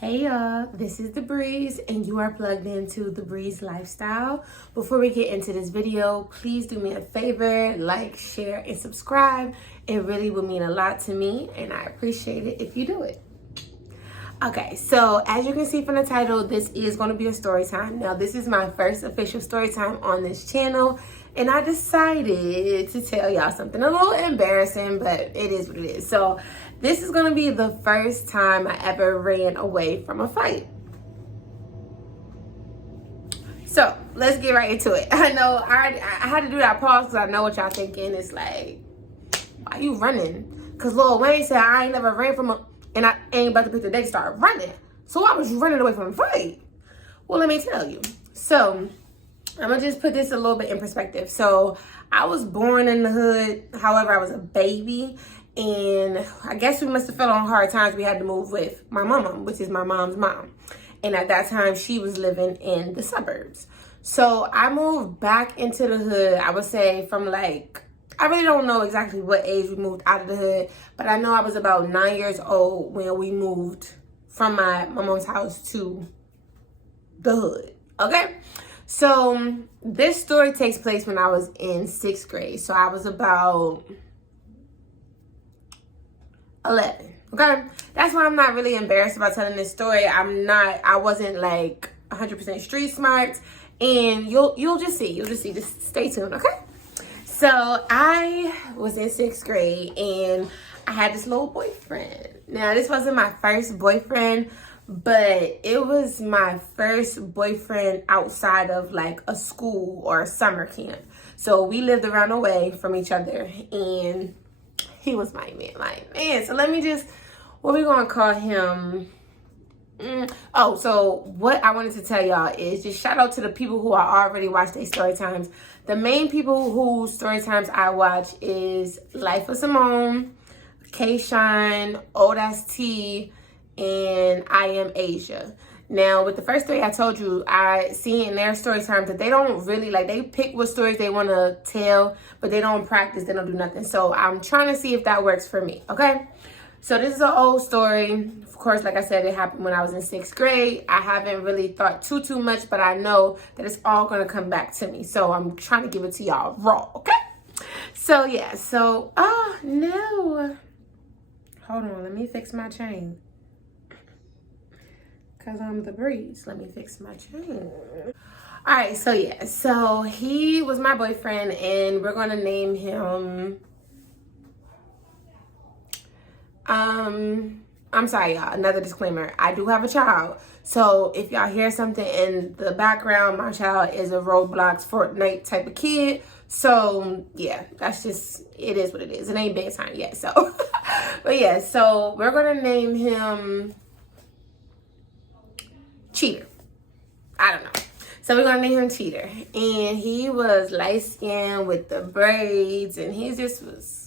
Hey y'all, this is TheBreeze and you are plugged into TheBreeze lifestyle. Before we get into this video, please do me a favor, like, share, and subscribe. It really would mean a lot to me and I appreciate it if you do it. Okay, so as you can see from the title, this is going to be a story time. Now, this is my first official story time on this channel, and I decided to tell y'all something a little embarrassing, but it is what it is. So, this is going to be the first time I ever ran away from a fight. So, let's get right into it. I know I had to do that pause because I know what y'all thinking. It's like, why you running? Because Lil Wayne said I ain't never ran from a... And I ain't about to pick the day to start running. So why was you running away from a fight? Well, let me tell you. So I'm going to just put this a little bit in perspective. So I was born in the hood. However, I was a baby. And I guess we must have felt on hard times. We had to move with my mama, which is my mom's mom. And at that time, she was living in the suburbs. So I moved back into the hood, I would say from like... I really don't know exactly what age we moved out of the hood, but I know I was about 9 years old when we moved from my mom's house to the hood, okay? So this story takes place when I was in 6th grade. So I was about 11, okay? That's why I'm not really embarrassed about telling this story. I wasn't like 100% street smart, and you'll just see, just stay tuned, okay? So I was in 6th grade and I had this little boyfriend. Now, this wasn't my first boyfriend, but it was my first boyfriend outside of like a school or a summer camp. So we lived around the way from each other and he was my man. So let me just, what we gonna call him? Oh, so what I wanted to tell y'all is just shout out to the people who are already watched their story times. The main people whose story times I watch is Life of Simone, K-Shine, Old Ass T, and I Am Asia. Now, with the first three I told you, I see in their story times that they don't really, like, they pick what stories they want to tell, but they don't practice, they don't do nothing. So I'm trying to see if that works for me, okay? So this is an old story. Of course, like I said, it happened when I was in 6th grade. I haven't really thought too much, but I know that it's all going to come back to me. So I'm trying to give it to y'all raw, okay? So yeah, so, oh no. Hold on, let me fix my chain. Because I'm TheBreeze. Let me fix my chain. All right, so yeah. So he was my boyfriend and we're going to name him... I'm sorry, y'all. Another disclaimer. I do have a child. So if y'all hear something in the background, my child is a Roblox Fortnite type of kid. So yeah, that's just, it is what it is. It ain't bedtime yet. So, but yeah, so we're going to name him Cheater. I don't know. So we're going to name him Cheater. And he was light skinned with the braids and he just was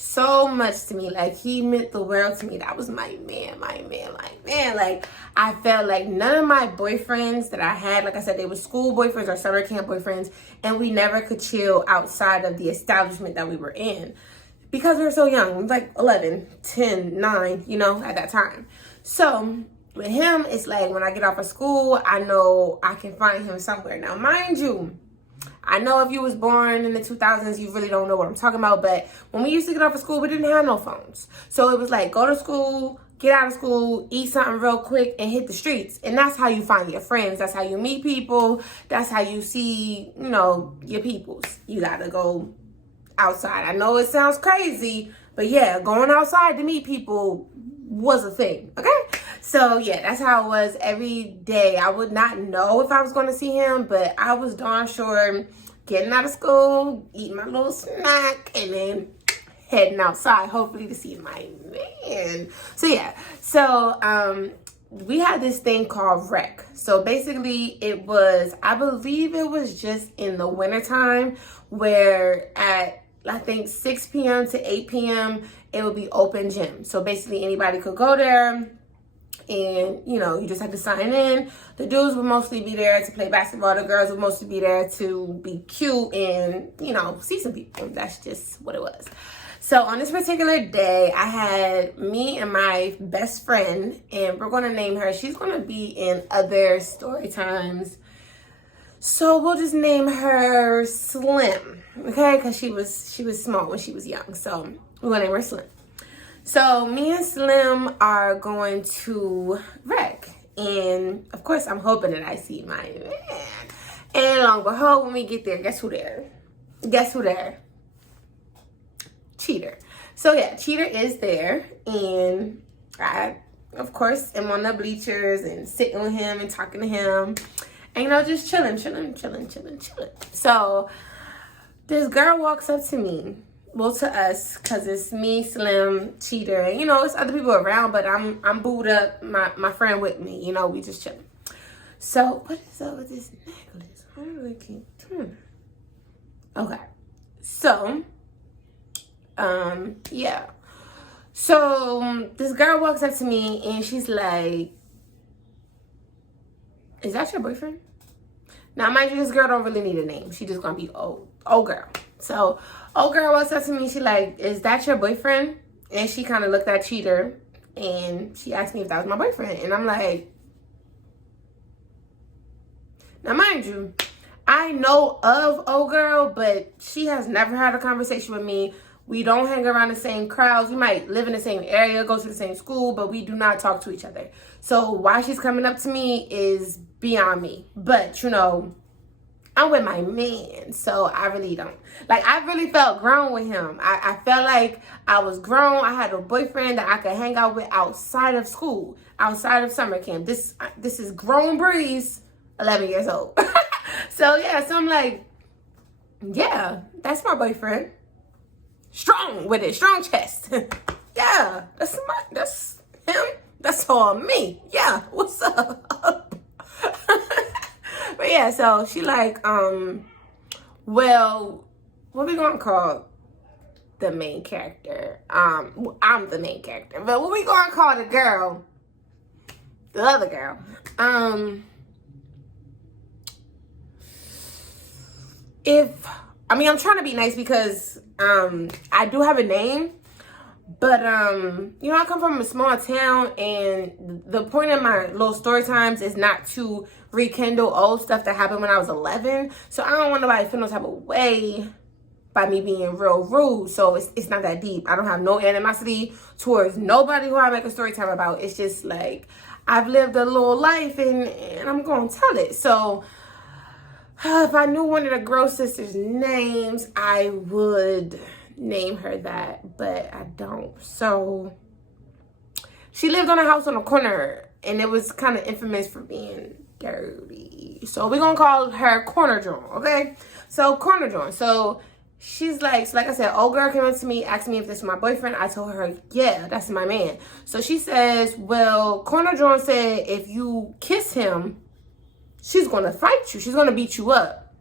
so much to me. Like, he meant the world to me. That was my man. Like, I felt like none of my boyfriends that I had, like I said, they were school boyfriends or summer camp boyfriends, and we never could chill outside of the establishment that we were in because we were so young. We were like 11, 10, 9, you know, at that time. So with him, it's like when I get off of school, I know I can find him somewhere. Now, mind you, I know if you was born in the 2000s, you really don't know what I'm talking about. But when we used to get off of school, we didn't have no phones. So it was like, go to school, get out of school, eat something real quick, and hit the streets. And that's how you find your friends. That's how you meet people. That's how you see, you know, your peoples. You got to go outside. I know it sounds crazy, but yeah, going outside to meet people was a thing, okay? So yeah, that's how it was every day. I would not know if I was going to see him, but I was darn sure getting out of school, eating my little snack, and then heading outside, hopefully to see my man. So yeah, so we had this thing called rec. So basically it was, I believe it was just in the wintertime where at, I think 6 p.m. to 8 p.m. it would be open gym. So basically anybody could go there and, you know, you just had to sign in. The dudes would mostly be there to play basketball. The girls would mostly be there to be cute and, you know, see some people. That's just what it was. So on this particular day, I had me and my best friend, and we're going to name her. She's going to be in other story times. So we'll just name her Slim, okay? Because she was small when she was young. So we're going to name her Slim. So me and Slim are going to wreck. And of course, I'm hoping that I see my man. And long behold, when we get there, guess who there? Guess who there? Cheater. So yeah, Cheater is there. And I, of course, am on the bleachers and sitting with him and talking to him. And, you know, just chilling. So this girl walks up to me. Well, to us, because it's me, Slim, Cheater, and, you know, it's other people around, but I'm booed up, my friend with me, you know, we just chilling. So, what is up with this necklace? I really can't. Okay. So, yeah. So, this girl walks up to me, and she's like, is that your boyfriend? Now, mind you, this girl don't really need a name. She just gonna be old girl. So, old girl walks up to me. She like, is that your boyfriend? And she kind of looked at Cheater, and she asked me if that was my boyfriend. And I'm like, now mind you, I know of old girl, but she has never had a conversation with me. We don't hang around the same crowds. We might live in the same area, go to the same school, but we do not talk to each other. So why she's coming up to me is beyond me. But, you know, I'm with my man, so I really don't. Like, I really felt grown with him. I felt like I was grown. I had a boyfriend that I could hang out with outside of school, outside of summer camp. This is grown Breeze, 11 years old. So, yeah, so I'm like, yeah, that's my boyfriend. Strong with it, strong chest. Yeah, that's him. That's all me. Yeah, what's up? But yeah, so she like, well, what we gonna call the main character? I'm the main character, but what we gonna call the girl? The other girl. I'm trying to be nice because I do have a name, but you know, I come from a small town, and the point of my little story times is not to rekindle old stuff that happened when I was 11. So I don't want nobody to feel no type of way by me being real rude. So it's not that deep. I don't have no animosity towards nobody who I make a story time about. It's just like, I've lived a little life, and I'm gonna tell it. So if I knew one of the Gross sisters' names, I would name her that, but I don't. So she lived on a house on a corner, and it was kind of infamous for being dirty. So we're gonna call her Corner Joan, okay? So Corner Joan. So she's like, I said, old girl came up to me, asked me if this is my boyfriend. I told her, yeah, that's my man. So she says, well, Corner Joan said if you kiss him, she's gonna fight you. She's gonna beat you up.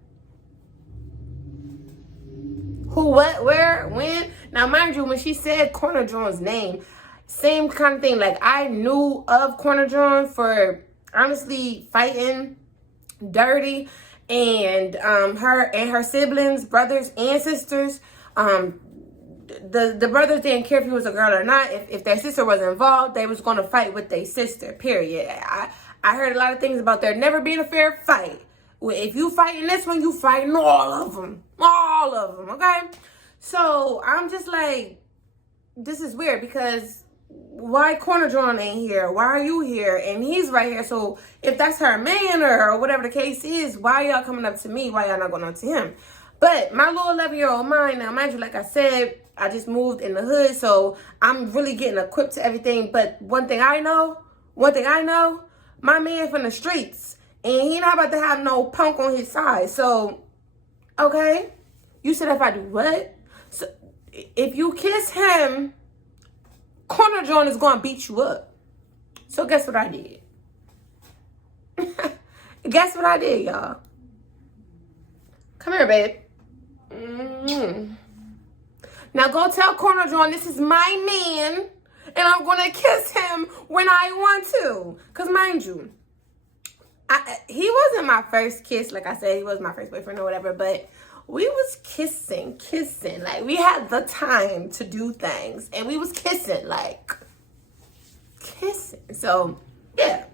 Who, what, where, when? Now, mind you, when she said Corner Joan's name, same kind of thing. Like, I knew of Corner Joan for honestly fighting dirty, and her siblings, brothers and sisters. The brothers didn't care if he was a girl or not. If their sister was involved, they was gonna fight with their sister. Period. I heard a lot of things about there never being a fair fight. If you fighting this one, you fighting all of them. All of them, okay? So, I'm just like, this is weird, because why Corner Joan ain't here? Why are you here? And he's right here. So, if that's her man or whatever the case is, why y'all coming up to me? Why y'all not going up to him? But my little 11-year-old mind, now, mind you, like I said, I just moved in the hood, so I'm really getting equipped to everything. But one thing I know, my man from the streets, and he not about to have no punk on his side. So, okay, you said if I do what? So, if you kiss him, Corner Joan is going to beat you up. So, guess what I did? Guess what I did, y'all? Come here, babe. Now, go tell Corner Joan this is my man, and I'm going to kiss him when I want to. Because, mind you, he wasn't my first kiss. Like I said, he was my first boyfriend or whatever. But we was kissing. Like, we had the time to do things. And we was kissing. So, yeah.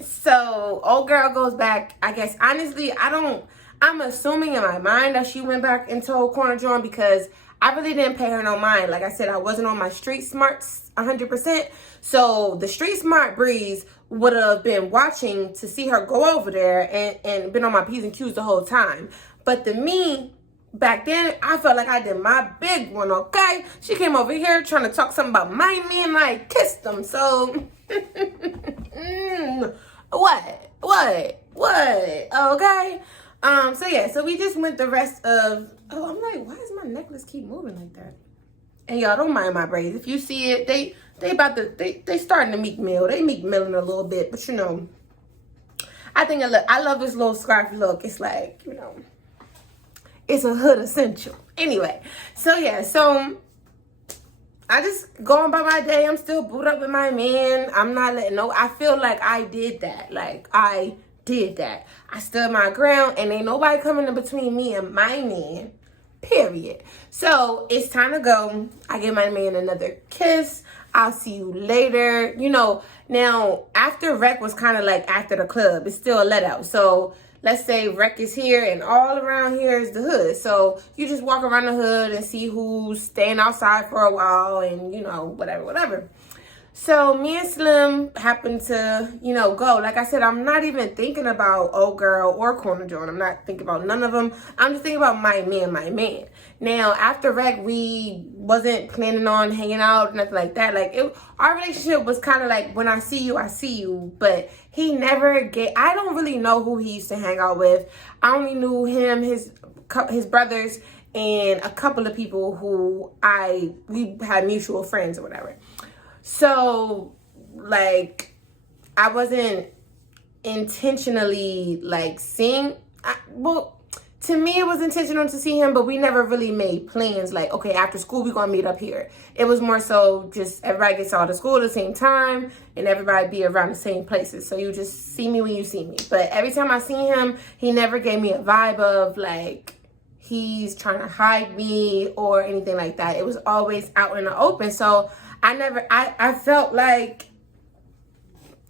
So, old girl goes back. I guess, honestly, I'm assuming in my mind that she went back and told Corner John because I really didn't pay her no mind. Like I said, I wasn't on my street smarts 100%. So the street smart Breeze would have been watching to see her go over there and been on my P's and Q's the whole time. But the me back then, I felt like I did my big one, okay? She came over here trying to talk something about my man and I kissed him. So, what? Okay. So yeah, so we just went the rest of, I'm like, why does my necklace keep moving like that? And y'all don't mind my braids. If you see it, they starting to meek mill. They meek milling a little bit, but you know, I love this little scarf look. It's like, you know, it's a hood essential. Anyway, so yeah, so I just going by my day. I'm still booed up with my man. I'm not letting I feel like I did that. I stood my ground and ain't nobody coming in between me and my man, period. So it's time to go. I give my man another kiss. I'll see you later. You know, now after rec was kind of like after the club, it's still a let out. So let's say rec is here and all around here is the hood. So you just walk around the hood and see who's staying outside for a while and, you know, whatever. So me and Slim happened to, you know, go. Like I said, I'm not even thinking about old girl or Corner John. I'm not thinking about none of them. I'm just thinking about my man. Now, after rec, we wasn't planning on hanging out, nothing like that. Like, our relationship was kind of like, when I see you, I see you. But he never I don't really know who he used to hang out with. I only knew him, his brothers, and a couple of people who we had mutual friends or whatever. So, like, I wasn't intentionally, like, seeing, to me, it was intentional to see him, but we never really made plans, like, okay, after school, we're going to meet up here. It was more so just everybody gets out of school at the same time, and everybody be around the same places. So you just see me when you see me. But every time I see him, he never gave me a vibe of, like, he's trying to hide me or anything like that. It was always out in the open. So I felt like,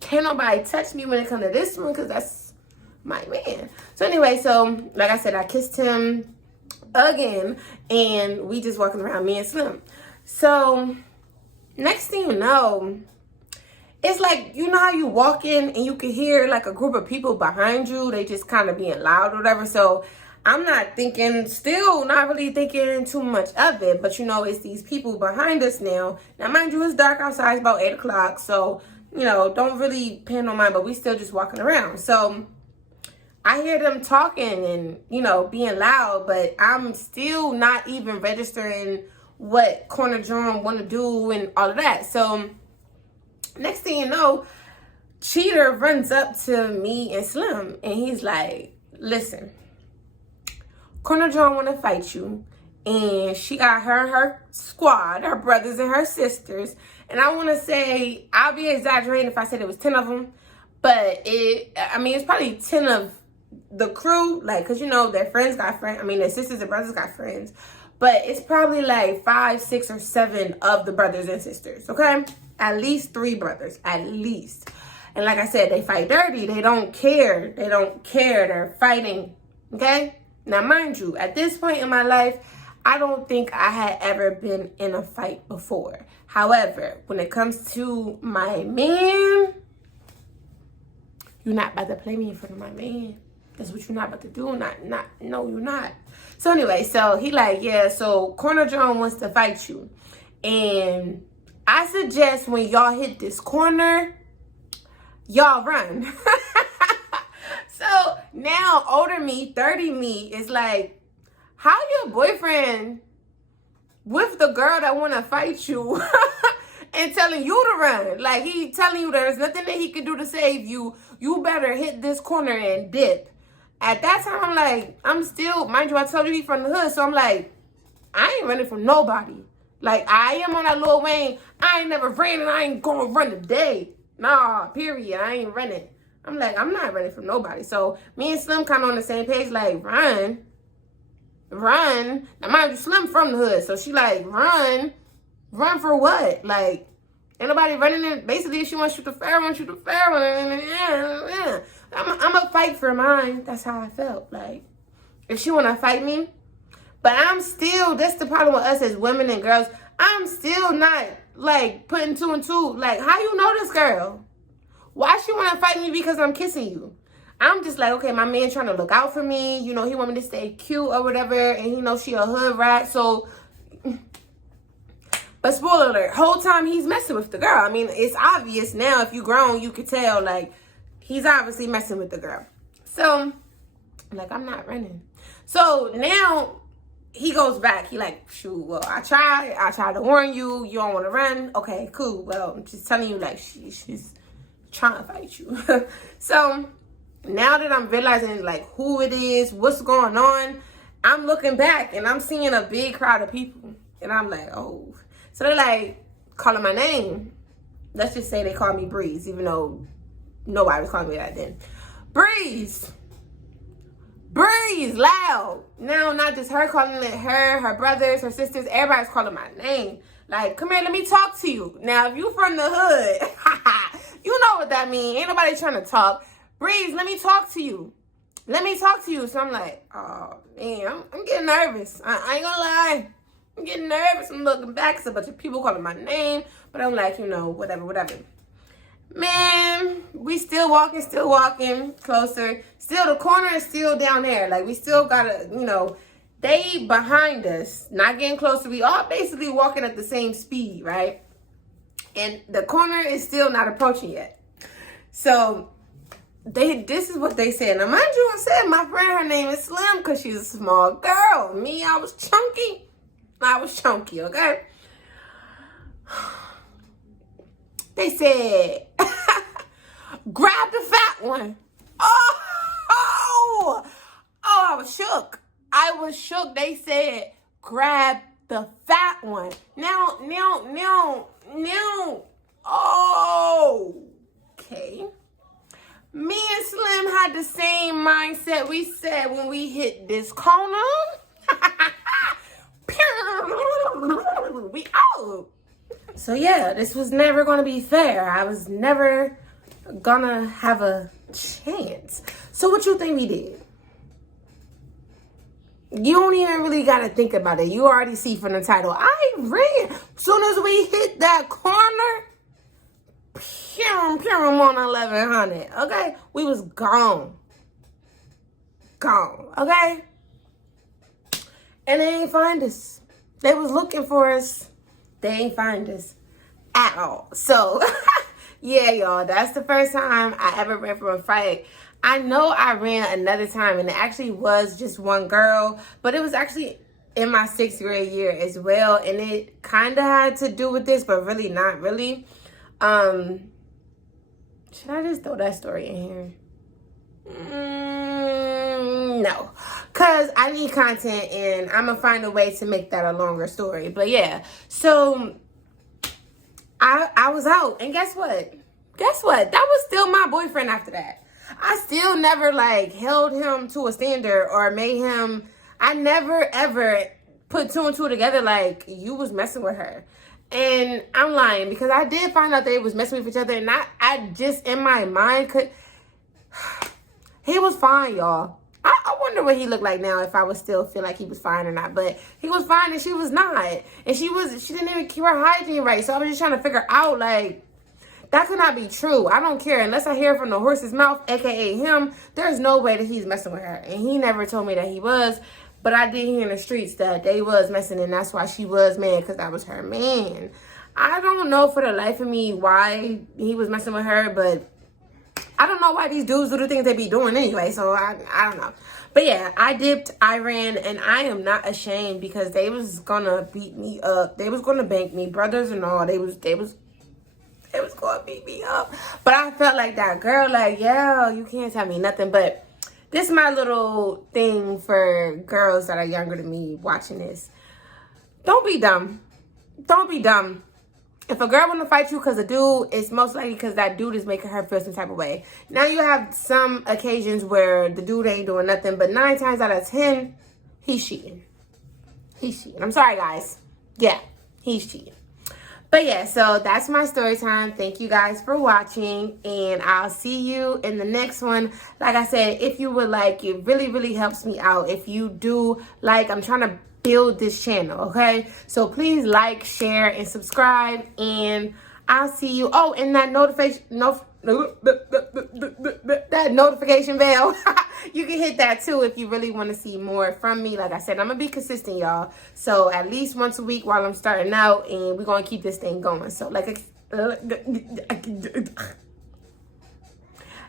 can't nobody touch me when it comes to this one because that's my man. So anyway, so like I said, I kissed him again and we just walking around, me and Slim. So next thing you know, it's like, you know how you walk in and you can hear like a group of people behind you, they just kind of being loud or whatever. So I'm not really thinking too much of it. But, you know, it's these people behind us now. Now, mind you, it's dark outside. It's about 8 o'clock. So, you know, don't really pay no mind. But we still just walking around. So I hear them talking and, you know, being loud. But I'm still not even registering what Corner John want to do and all of that. So next thing you know, Cheater runs up to me and Slim. And he's like, listen, Corner John want to fight you, and she got her squad, her brothers and her sisters, and I want to say, I'll be exaggerating if I said it was 10 of them, but it's probably 10 of the crew, like, because, you know, their friends got friends, their sisters and brothers got friends, but it's probably like 5, 6, or 7 of the brothers and sisters, okay? At least 3 brothers, at least. And like I said, they fight dirty, they don't care, they're fighting, okay? Now, mind you, at this point in my life, I don't think I had ever been in a fight before. However, when it comes to my man, you're not about to play me in front of my man. That's what you're not about to do. No, you're not. So anyway, so he like, yeah, so Corner John wants to fight you. And I suggest when y'all hit this corner, y'all run. So now older me, 30 me, is like, how your boyfriend with the girl that want to fight you and telling you to run? Like, he telling you there's nothing that he can do to save you. You better hit this corner and dip. At that time, I'm like, I'm still, mind you, I told you he from the hood. So I'm like, I ain't running from nobody. Like, I am on that Lil Wayne. I ain't never ran and I ain't gonna run today. Nah, period. I ain't running. I'm like, I'm not running from nobody. So me and Slim kind of on the same page, like, run. Now, mind you, Slim from the hood. So she like, run for what? Like, ain't nobody running in. Basically, if she wants to shoot the fair one, shoot the fair one. Yeah. I'm a fight for mine. That's how I felt. Like, if she want to fight me. But I'm still, that's the problem with us as women and girls. I'm still not, like, putting two and two. Like, how you know this girl? Why she want to fight me because I'm kissing you? I'm just like, okay, my man trying to look out for me. You know, he want me to stay cute or whatever. And he knows she a hood rat. So, but spoiler alert, whole time he's messing with the girl. I mean, it's obvious now. If you grown, you could tell, like, he's obviously messing with the girl. So, like, I'm not running. So, now he goes back. He like, shoot, well, I tried to warn you. You don't want to run. Okay, cool. Well, I'm just telling you, like, she's trying to fight you. So, now that I'm realizing, like, who it is, what's going on, I'm looking back and I'm seeing a big crowd of people. And I'm like, oh. So they're like calling my name. Let's just say they call me Breeze, even though nobody was calling me that then. Breeze, loud. Now, not just her calling it, her brothers, her sisters, everybody's calling my name. Like, come here, let me talk to you. Now, if you from the hood, you know what that means. Ain't nobody trying to talk. Breeze, let me talk to you. So I'm like, oh, man, I'm getting nervous. I ain't gonna lie. I'm getting nervous. I'm looking back. It's a bunch of people calling my name. But I'm like, you know, whatever. Man, we still walking closer. Still, the corner is still down there. Like, we still gotta, you know, they behind us, not getting closer. We all basically walking at the same speed, right? And the corner is still not approaching yet. So, this is what they said. Now, mind you, I said my friend, her name is Slim because she's a small girl. Me, I was chunky, okay? They said, grab the fat one. Oh, I was shook. They said, grab the fat one. Now, okay. Me and Slim had the same mindset we said when we hit this corner. We out. So yeah, this was never gonna be fair. I was never gonna have a chance. So what you think we did? You don't even really gotta think about it. You already see from the title. I ran. As soon as we hit that corner, I'm on 1100. Okay, we was gone. Okay, and they ain't find us. They was looking for us. They ain't find us at all. So, yeah, y'all, that's the first time I ever ran from a fight. I know I ran another time, and it actually was just one girl, but it was actually in my 6th grade year as well, and it kind of had to do with this, but really not really. Should I just throw that story in here? No, because I need content and I'm going to find a way to make that a longer story. But yeah, so I was out, and guess what? That was still my boyfriend after that. I still never like held him to a standard or made him, I never ever put 2 and 2 together like you was messing with her. And I'm lying because I did find out they was messing with each other, and I just in my mind could. He was fine, y'all. I wonder what he looked like now if I would still feel like he was fine or not. But he was fine and she was not. And she didn't even keep her hygiene right. So I was just trying to figure out, like, that could not be true. I don't care. Unless I hear from the horse's mouth, a.k.a. him, there's no way that he's messing with her. And he never told me that he was. But I did hear in the streets that they was messing, and that's why she was mad, because that was her man. I don't know for the life of me why he was messing with her, but I don't know why these dudes do the things they be doing anyway, so I don't know. But yeah, I dipped, I ran, and I am not ashamed because they was gonna beat me up. They was gonna bank me, brothers and all. They was gonna beat me up. But I felt like that girl, like, yeah, you can't tell me nothing. But this is my little thing for girls that are younger than me watching this. Don't be dumb. Don't be dumb. if a girl want to fight you because a dude, it's most likely because that dude is making her feel some type of way. Now, you have some occasions where the dude ain't doing nothing, but 9 times out of 10, he's cheating. He's cheating. I'm sorry, guys. Yeah, he's cheating. But yeah, so that's my story time. Thank you guys for watching, and I'll see you in the next one. Like I said, if you would like, it really, really helps me out. If you do like, I'm trying to build this channel, okay? So please like, share, and subscribe, and I'll see you. Oh, and that notification bell. You can hit that too if you really want to see more from me. Like I said, I'm gonna be consistent, y'all. So at least once a week while I'm starting out, and we're gonna keep this thing going. So like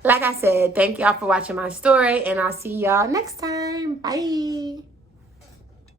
I said, thank y'all for watching my story, and I'll see y'all next time. Bye.